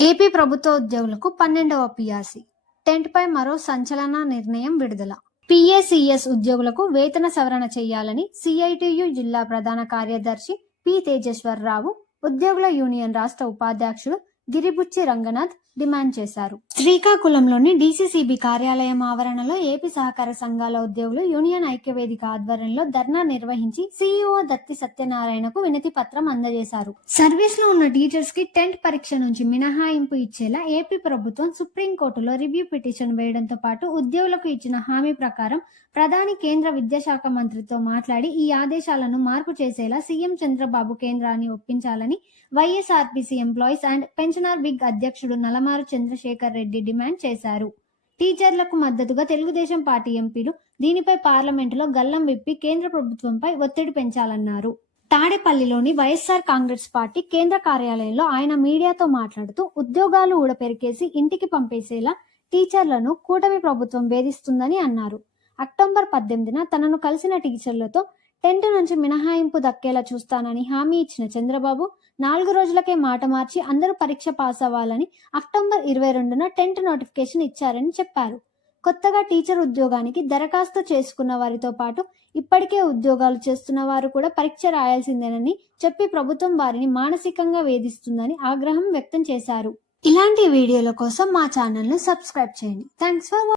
AP ప్రభుత్వ ఉద్యోగులకు పన్నెండవ పిఆర్సీ టెంట్పై మరో సంచలన నిర్ణయం విడుదల. పిఏసిఎస్ ఉద్యోగులకు వేతన సవరణ చేయాలని సిఐటియు జిల్లా ప్రధాన కార్యదర్శి పి తేజేశ్వరరావు ఉద్యోగుల యూనియన్ రాష్ట్ర ఉపాధ్యక్షుడు గిరిబుచ్చి రంగనాథ్ డిమాండ్ చేశారు. శ్రీకాకుళంలోని డీసీసీబీ కార్యాలయం ఆవరణలో ఏపీ సహకార సంఘాల ఉద్యోగులు యూనియన్ ఐక్యవేదిక ఆధ్వర్యంలో ధర్నా నిర్వహించి సీఈఓ దత్తి సత్యనారాయణకు వినతి పత్రం అందజేశారు. సర్వీస్లో ఉన్న టీచర్స్కి టెంట్ పరీక్ష నుంచి మినహాయింపు ఇచ్చేలా ఏపీ ప్రభుత్వం సుప్రీంకోర్టులో రివ్యూ పిటిషన్ వేయడంతో పాటు ఉద్యోగులకు ఇచ్చిన హామీ ప్రకారం ప్రధాని కేంద్ర విద్యాశాఖ మంత్రితో మాట్లాడి ఈ ఆదేశాలను మార్పు చేసేలా సీఎం చంద్రబాబు కేంద్రాన్ని ఒప్పించాలని YSRPC employees and pensioner wing అధ్యక్షుడు నలమారు చంద్రశేఖర్ రెడ్డి డిమాండ్ చేశారు. టీచర్లకు మద్దతుగా తెలుగుదేశం పార్టీ ఎంపీలు దీనిపై పార్లమెంటులో గల్లం విప్పి కేంద్ర ప్రభుత్వంపై ఒత్తిడి పెంచాలన్నారు. తాడేపల్లిలోని వైఎస్ఆర్ కాంగ్రెస్ పార్టీ కేంద్ర కార్యాలయంలో ఆయన మీడియాతో మాట్లాడుతూ ఉద్యోగాలు ఊడపెరికేసి ఇంటికి పంపేసేలా టీచర్లను కూటమి ప్రభుత్వం వేధిస్తుందని అన్నారు. అక్టోబర్ పద్దెనిమిదిన తనను కలిసిన టీచర్లతో టెంట్ నుంచి మినహాయింపు దక్కేలా చూస్తానని హామీ ఇచ్చిన చంద్రబాబు నాలుగు రోజులకే మాట మార్చి అందరూ పరీక్ష పాస్ అవ్వాలని అక్టోబర్ ఇరవై రెండున టెంట్ నోటిఫికేషన్ ఇచ్చారని చెప్పారు. కొత్తగా టీచర్ ఉద్యోగానికి దరఖాస్తు చేసుకున్న వారితో పాటు ఇప్పటికే ఉద్యోగాలు చేస్తున్న వారు కూడా పరీక్ష రాయాల్సిందేనని చెప్పి ప్రభుత్వం వారిని మానసికంగా వేధిస్తుందని ఆగ్రహం వ్యక్తం చేశారు. ఇలాంటి వీడియోల కోసం మా ఛానల్ను సబ్స్క్రైబ్ చేయండి. Thanks for